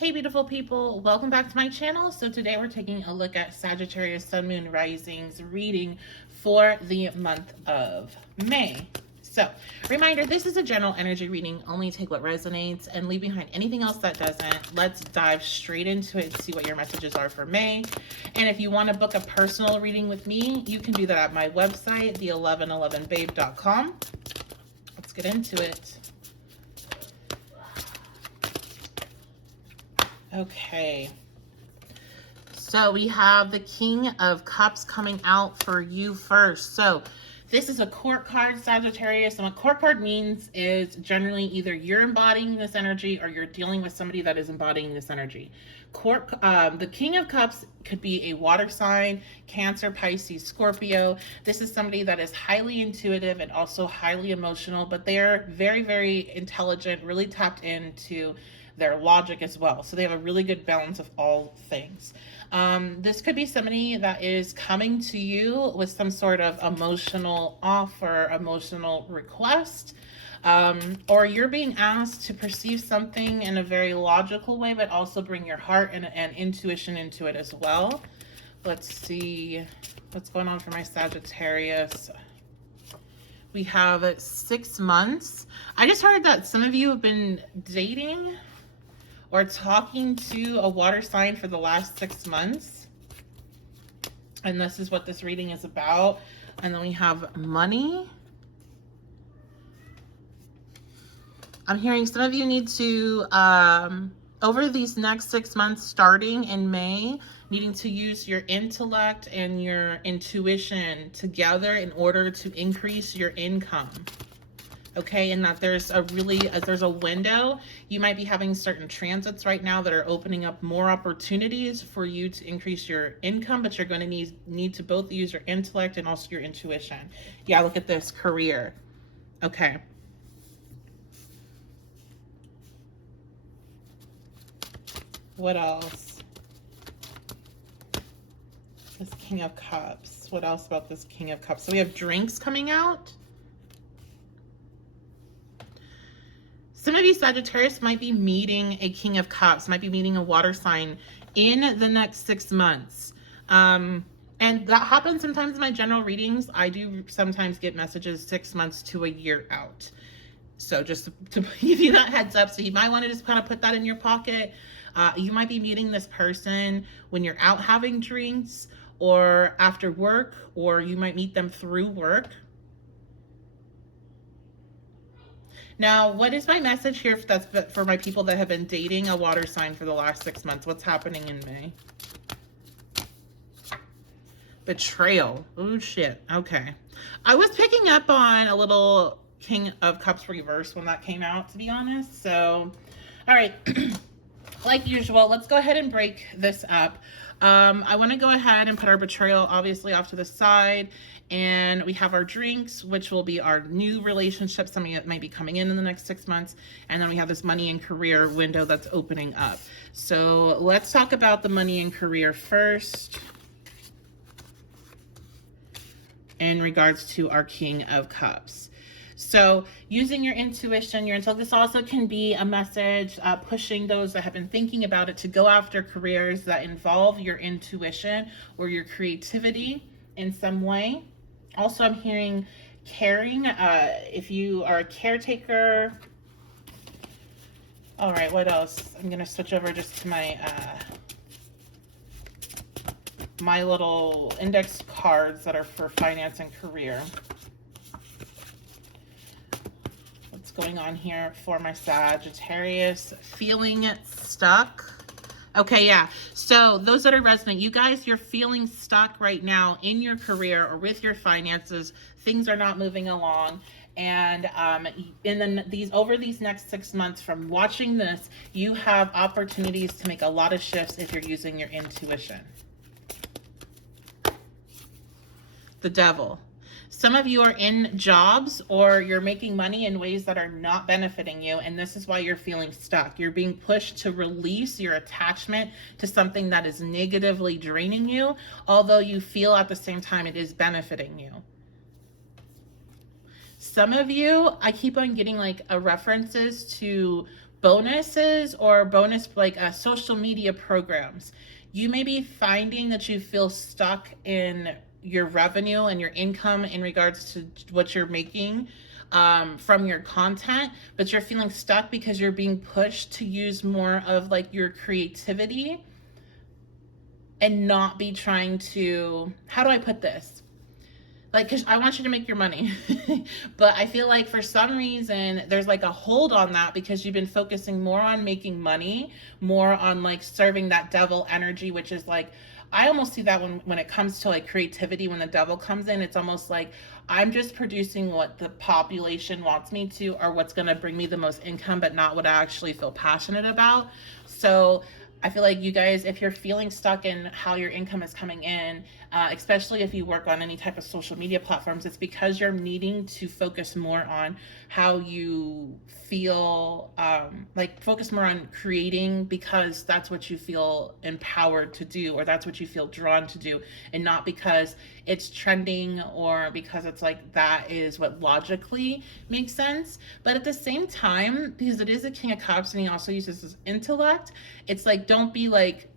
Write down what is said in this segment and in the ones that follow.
Hey beautiful people, welcome back to my channel. So today we're taking a look at Sagittarius Sun, Moon, Risings reading for the month of May. So reminder, this is a general energy reading. Only take what resonates and leave behind anything else that doesn't. Let's dive straight into it and see what your messages are for May. And if you want to book a personal reading with me, you can do that at my website, the1111babe.com. Let's get into it. Okay, so we have the King of Cups coming out for you first. So this is a court card, Sagittarius, and what court card means is generally either you're embodying this energy or you're dealing with somebody that is embodying this energy. The King of Cups could be a water sign, Cancer, Pisces, Scorpio. This is somebody that is highly intuitive and also highly emotional, but they're very, very intelligent, really tapped into their logic as well. So they have a really good balance of all things. This could be somebody that is coming to you with some sort of emotional offer, emotional request, or you're being asked to perceive something in a very logical way, but also bring your heart and intuition into it as well. Let's see what's going on for my Sagittarius. We have 6 months. I just heard that some of you have been dating or talking to a water sign for the last 6 months. And this is what this reading is about. And then we have money. I'm hearing some of you need to, over these next 6 months, starting in May, needing to use your intellect and your intuition together in order to increase your income. Okay, and that there's a window. You might be having certain transits right now that are opening up more opportunities for you to increase your income, but you're going to need to both use your intellect and also your intuition. Yeah, look at this, career. Okay. What else? This King of Cups. What else about this King of Cups? So we have drinks coming out. Some of you Sagittarius might be meeting a King of Cups, might be meeting a water sign in the next 6 months. And that happens sometimes in my general readings. I do sometimes get messages 6 months to a year out. So just to give you that heads up, so you might want to just kind of put that in your pocket. You might be meeting this person when you're out having drinks or after work, or you might meet them through work. Now, what is my message here that's for my people that have been dating a water sign for the last 6 months? What's happening in May? Betrayal. Oh, shit. Okay. I was picking up on a little King of Cups reverse when that came out, to be honest. So, all right. Like usual, let's go ahead and break this up. I want to go ahead and put our betrayal obviously off to the side, and we have our drinks, which will be our new relationship, something that might be coming in the next 6 months, and then we have this money and career window that's opening up. So let's talk about the money and career first in regards to our King of Cups. So using your intuition, this also can be a message pushing those that have been thinking about it to go after careers that involve your intuition or your creativity in some way. Also, I'm hearing caring. If you are a caretaker. All right, what else? I'm going to switch over just to my my little index cards that are for finance and career. Going on here for my Sagittarius. Feeling stuck. Okay, yeah. So those that are resonant, you guys, you're feeling stuck right now in your career or with your finances. Things are not moving along. And over these next 6 months from watching this, you have opportunities to make a lot of shifts if you're using your intuition. The Devil. Some of you are in jobs or you're making money in ways that are not benefiting you, and this is why you're feeling stuck. You're being pushed to release your attachment to something that is negatively draining you, although you feel at the same time it is benefiting you. Some of you, I keep on getting like references to bonuses or bonus like social media programs. You may be finding that you feel stuck in your revenue and your income in regards to what you're making from your content, but you're feeling stuck because you're being pushed to use more of like your creativity and not be trying to, how do I put this? Like, because I want you to make your money. But I feel like for some reason, there's like a hold on that because you've been focusing more on making money, more on like serving that devil energy, which is like, I almost see that when it comes to like creativity, when the devil comes in, it's almost like I'm just producing what the population wants me to, or what's going to bring me the most income, but not what I actually feel passionate about. So I feel like you guys, if you're feeling stuck in how your income is coming in, especially if you work on any type of social media platforms, it's because you're needing to focus more on how you feel, like focus more on creating because that's what you feel empowered to do, or that's what you feel drawn to do, and not because it's trending or because it's like that is what logically makes sense. But at the same time, because it is a King of Cups and he also uses his intellect, it's like, don't be like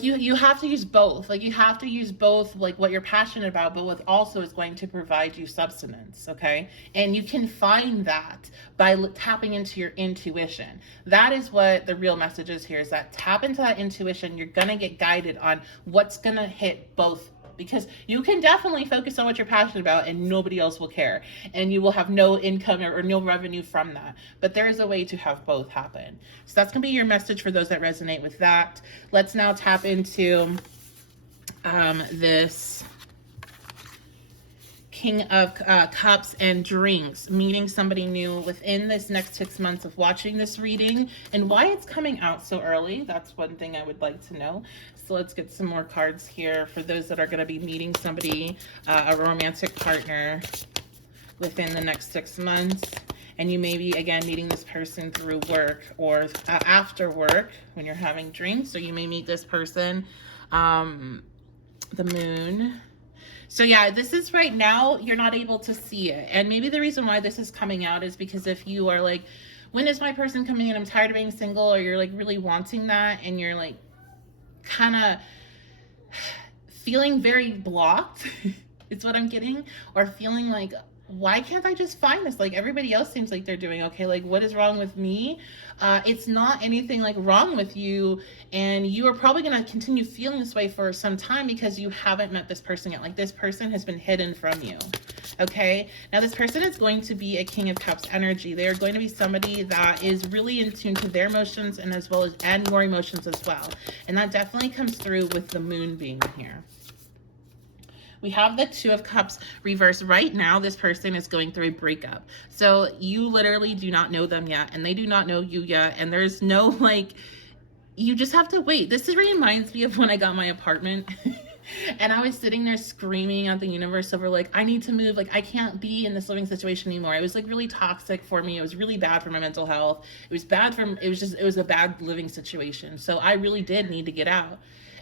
you have to use both. Like you have to use both, like what you're passionate about, but what also is going to provide you substance, okay? And you can find that by tapping into your intuition. That is what the real message is here, is that tap into that intuition. You're gonna get guided on what's gonna hit both, because you can definitely focus on what you're passionate about and nobody else will care, and you will have no income or no revenue from that. But there is a way to have both happen. So that's gonna be your message for those that resonate with that. Let's now tap into this King of Cups and drinks, meeting somebody new within this next 6 months of watching this reading, and why it's coming out so early. That's one thing I would like to know. So let's get some more cards here for those that are going to be meeting somebody, a romantic partner within the next 6 months. And you may be, again, meeting this person through work or after work when you're having drinks. So you may meet this person, the moon. So yeah, this is right now, you're not able to see it. And maybe the reason why this is coming out is because if you are like, when is my person coming in? I'm tired of being single, or you're like really wanting that and you're like kind of feeling very blocked, it's what I'm getting, or feeling like, why can't I just find this? Like everybody else seems like they're doing okay. Like what is wrong with me? It's not anything like wrong with you. And you are probably going to continue feeling this way for some time because you haven't met this person yet. Like this person has been hidden from you. Okay. Now this person is going to be a King of Cups energy. They are going to be somebody that is really in tune to their emotions and as well as and your emotions as well. And that definitely comes through with the moon being here. We have the Two of Cups reversed. Right now, this person is going through a breakup. So you literally do not know them yet, and they do not know you yet. And there's no, like, you just have to wait. This reminds me of when I got my apartment. And I was sitting there screaming at the universe over, like, I need to move. Like, I can't be in this living situation anymore. It was, like, really toxic for me. It was really bad for my mental health. It was bad for, it was a bad living situation. So I really did need to get out.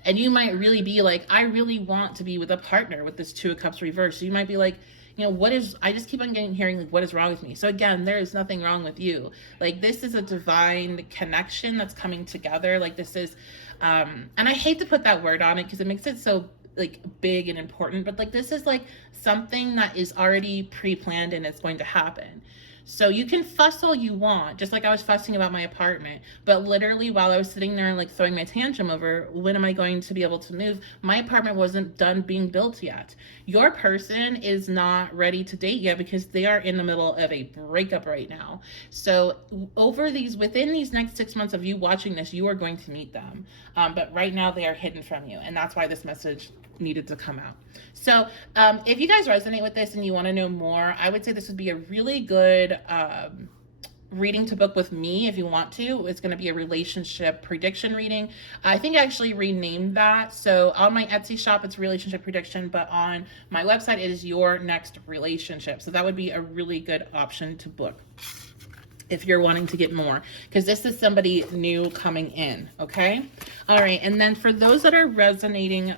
And you might really be like, I really want to be with a partner with this Two of Cups reversed. So you might be like, you know, I just keep on hearing like, what is wrong with me? So again, there is nothing wrong with you. Like this is a divine connection that's coming together. Like this is, and I hate to put that word on it because it makes it so like big and important, but like this is like something that is already pre-planned and it's going to happen. So you can fuss all you want, just like I was fussing about my apartment. But literally while I was sitting there like throwing my tantrum over when am I going to be able to move, my apartment wasn't done being built yet. Your person is not ready to date yet because they are in the middle of a breakup right now. So within these next 6 months of you watching this, you are going to meet them. But right now they are hidden from you. And that's why this message needed to come out. So if you guys resonate with this and you want to know more, I would say this would be a really good reading to book with me if you want to. It's going to be a relationship prediction reading. I think I actually renamed that. So on my Etsy shop, it's relationship prediction, but on my website, it is your next relationship. So that would be a really good option to book if you're wanting to get more, because this is somebody new coming in. Okay. All right. And then for those that are resonating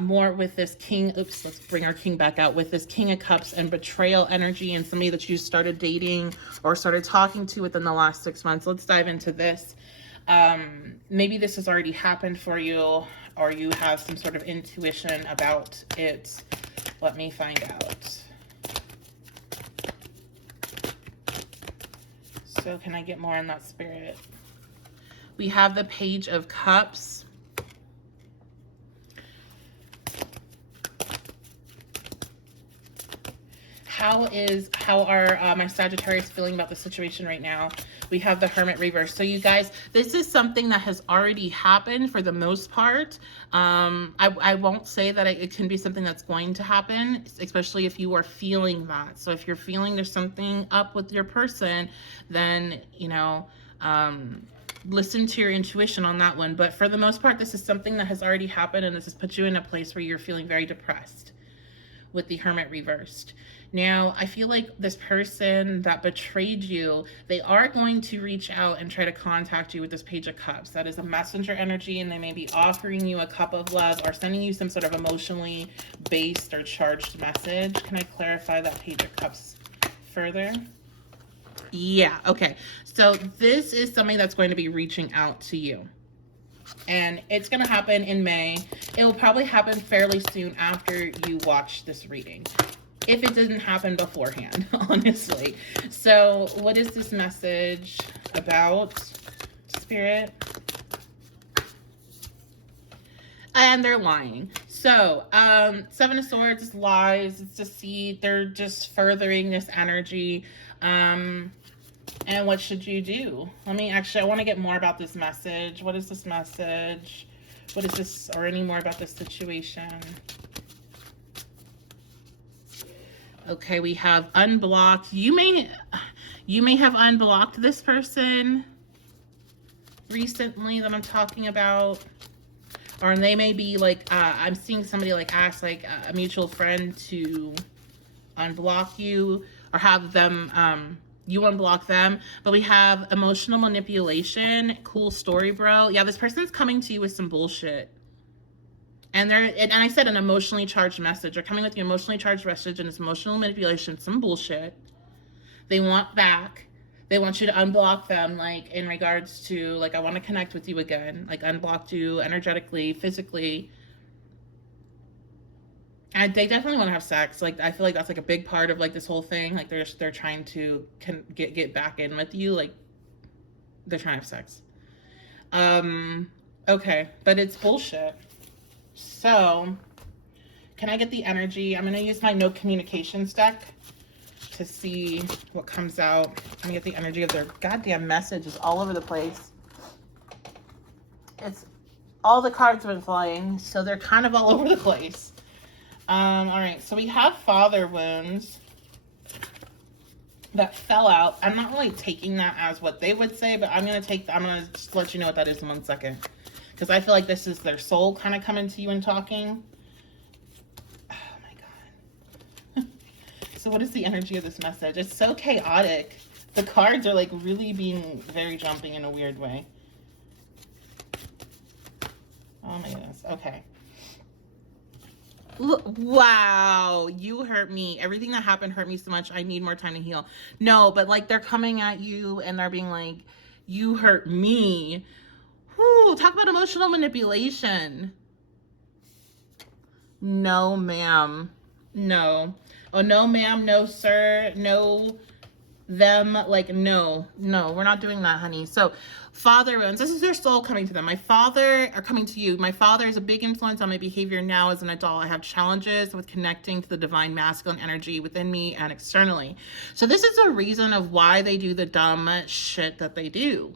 more with this king, oops, let's bring our king back out, with this King of Cups and betrayal energy, and somebody that you started dating or started talking to within the last 6 months, let's dive into this. Maybe this has already happened for you, or you have some sort of intuition about it. Let me find out. So can I get more in that spirit? We have the Page of Cups. How are my Sagittarius feeling about the situation right now? We have the Hermit reverse. So you guys, this is something that has already happened for the most part. I won't say that it can be something that's going to happen, especially if you are feeling that. So if you're feeling there's something up with your person, then, you know, listen to your intuition on that one. But for the most part, this is something that has already happened, and this has put you in a place where you're feeling very depressed with the Hermit reversed. Now, I feel like this person that betrayed you, they are going to reach out and try to contact you with this Page of Cups. That is a messenger energy, and they may be offering you a cup of love or sending you some sort of emotionally based or charged message. Can I clarify that Page of Cups further? Yeah, okay. So this is something that's going to be reaching out to you. And it's going to happen in May. It will probably happen fairly soon after you watch this reading, if it didn't happen beforehand, honestly. So what is this message about, Spirit? And they're lying. So, Seven of Swords is lies, it's deceit. They're just furthering this energy. And what should you do? I want to get more about this message. What is this message? What is this, or any more about this situation? Okay, we have unblocked. You may have unblocked this person recently that I'm talking about. Or they may be like, I'm seeing somebody like ask like a mutual friend to unblock you, or have them, you unblock them. But we have emotional manipulation. Cool story, bro. Yeah, this person's coming to you with some bullshit. And I said an emotionally charged message. They're coming with the emotionally charged message, and it's emotional manipulation, some bullshit. They want back. They want you to unblock them, like, in regards to, like, I want to connect with you again. Like, unblocked you energetically, physically. And they definitely want to have sex. Like, I feel like that's, like, a big part of, like, this whole thing. Like, they're trying to get back in with you. Like, they're trying to have sex. Okay. But it's bullshit. So, can I get the energy? I'm going to use my no communications deck to see what comes out. I'm going to get the energy of their goddamn messages all over the place. It's all the cards have been flying, so they're kind of all over the place. All right, so we have father wounds that fell out. I'm not really taking that as what they would say, but I'm going to just let you know what that is in 1 second. Because I feel like this is their soul kind of coming to you and talking. Oh my God. So what is the energy of this message? It's so chaotic. The cards are like really being very jumping in a weird way. Oh my goodness. Okay. Wow, you hurt me. Everything that happened hurt me so much. I need more time to heal. No, but like they're coming at you and they're being like, you hurt me. Whew, talk about emotional manipulation. No, ma'am. No. Oh, no, ma'am. No, sir. No, them. Like, no, we're not doing that, honey. So father wounds, this is your soul coming to them. My father are coming to you. My father is a big influence on my behavior now as an adult. I have challenges with connecting to the divine masculine energy within me and externally. So this is a reason of why they do the dumb shit that they do.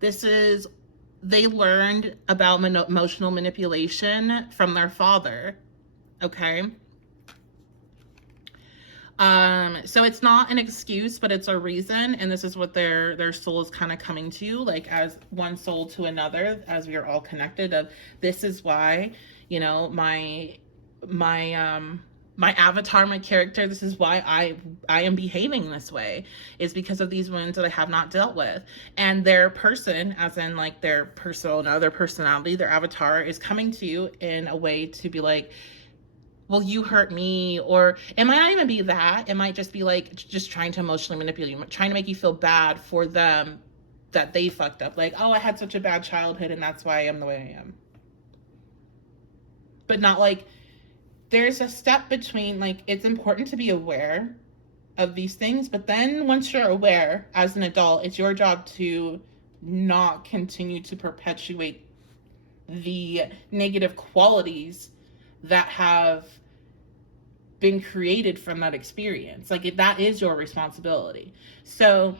They learned about emotional manipulation from their father, okay? So it's not an excuse, but it's a reason, and this is what their soul is kind of coming to, like as one soul to another, as we are all connected. Of this is why, you know, my my avatar, my character, this is why I am behaving this way, is because of these wounds that I have not dealt with. And their person, as in like their persona, their personality, their avatar, is coming to you in a way to be like, well, you hurt me. Or it might not even be that. It might just be like just trying to emotionally manipulate you, trying to make you feel bad for them, that they fucked up. Like, oh, I had such a bad childhood and that's why I am the way I am. But not like, there's a step between, like, it's important to be aware of these things, but then once you're aware as an adult, it's your job to not continue to perpetuate the negative qualities that have been created from that experience. Like, that is your responsibility. So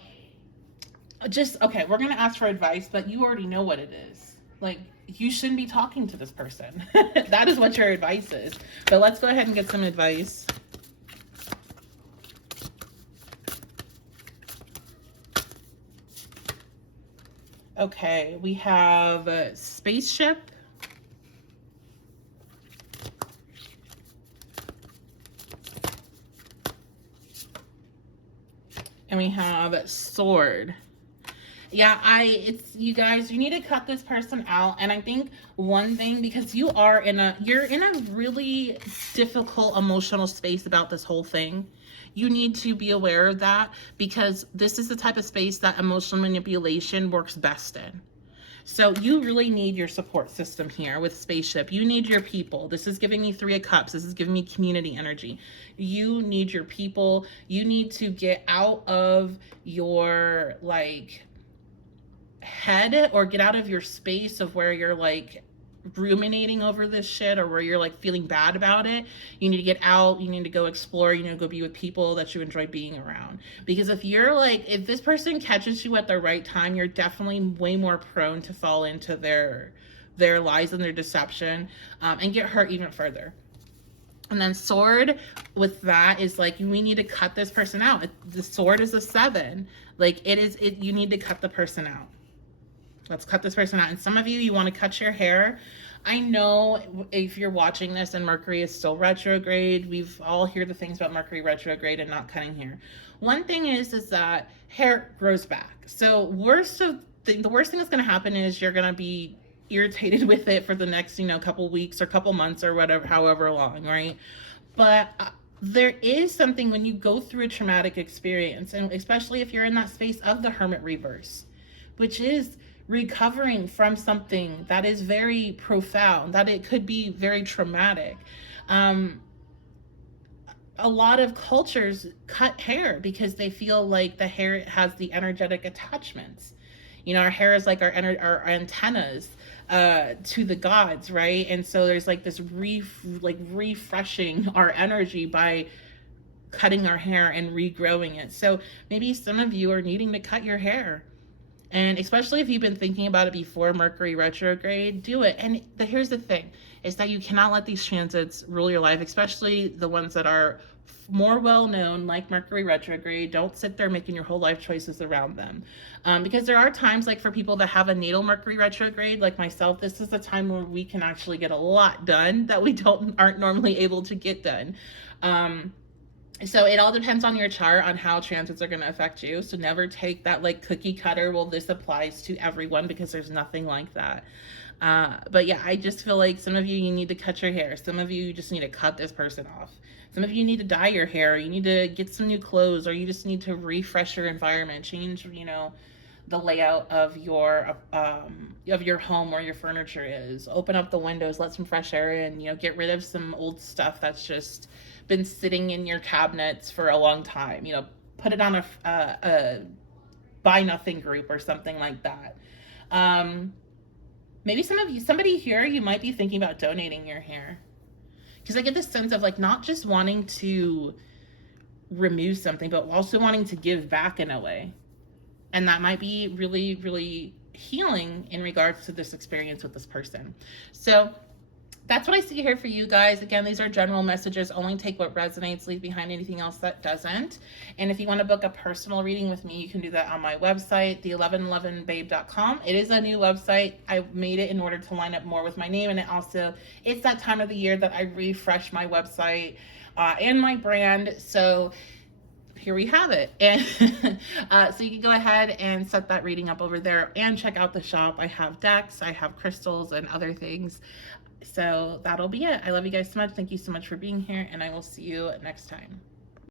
just, okay, we're going to ask for advice, but you already know what it is. Like, you shouldn't be talking to this person. That is what your advice is. But let's go ahead and get some advice. Okay, we have a spaceship. And we have sword. Yeah, it's, you guys, you need to cut this person out. And I think one thing, because you're in a really difficult emotional space about this whole thing. You need to be aware of that, because this is the type of space that emotional manipulation works best in. So you really need your support system here with spaceship. You need your people. This is giving me 3 of Cups. This is giving me community energy. You need your people. You need to get out of your, like, head, or get out of your space of where you're like ruminating over this shit, or where you're like feeling bad about it. You need to get out. You need to go explore. You need to go be with people that you enjoy being around. Because if you're like, if this person catches you at the right time, you're definitely way more prone to fall into their lies and their deception, and get hurt even further. And then sword with that is like, we need to cut this person out. The sword is a 7. Like, you need to cut the person out. Let's cut this person out. And some of you want to cut your hair. I know if you're watching this and Mercury is still retrograde, we've all heard the things about Mercury retrograde and not cutting hair. One thing is that hair grows back. So the worst thing that's going to happen is you're going to be irritated with it for the next, couple weeks or couple months or whatever, however long, right? But there is something when you go through a traumatic experience, and especially if you're in that space of the Hermit reverse, which is recovering from something that is very profound, that it could be very traumatic. A lot of cultures cut hair because they feel like the hair has the energetic attachments. Our hair is like our antennas to the gods, right? And so there's like this refreshing our energy by cutting our hair and regrowing it. So maybe some of you are needing to cut your hair. And especially if you've been thinking about it before Mercury retrograde, do it. And here's the thing, is that you cannot let these transits rule your life, especially the ones that are more well-known, like Mercury retrograde. Don't sit there making your whole life choices around them. Because there are times, like for people that have a natal Mercury retrograde, like myself, this is the time where we can actually get a lot done that we aren't normally able to get done. So it all depends on your chart on how transits are going to affect you. So never take that like cookie cutter, well, this applies to everyone, because there's nothing like that. But yeah, I just feel like some of you need to cut your hair. Some of you just need to cut this person off. Some of you need to dye your hair. You need to get some new clothes, or you just need to refresh your environment, change, the layout of your home where your furniture is. Open up the windows, let some fresh air in, get rid of some old stuff that's just been sitting in your cabinets for a long time. Put it on a buy nothing group or something like that. Maybe somebody here, you might be thinking about donating your hair, because I get this sense of like not just wanting to remove something, but also wanting to give back in a way. And that might be really, really healing in regards to this experience with this person. So that's what I see here for you guys. Again, these are general messages. Only take what resonates, leave behind anything else that doesn't. And if you want to book a personal reading with me, you can do that on my website, the1111babe.com. It is a new website. I made it in order to line up more with my name. And it's that time of the year that I refresh my website. and my brand. So here we have it. And so you can go ahead and set that reading up over there and check out the shop. I have decks, I have crystals and other things. So that'll be it. I love you guys so much. Thank you so much for being here, and I will see you next time.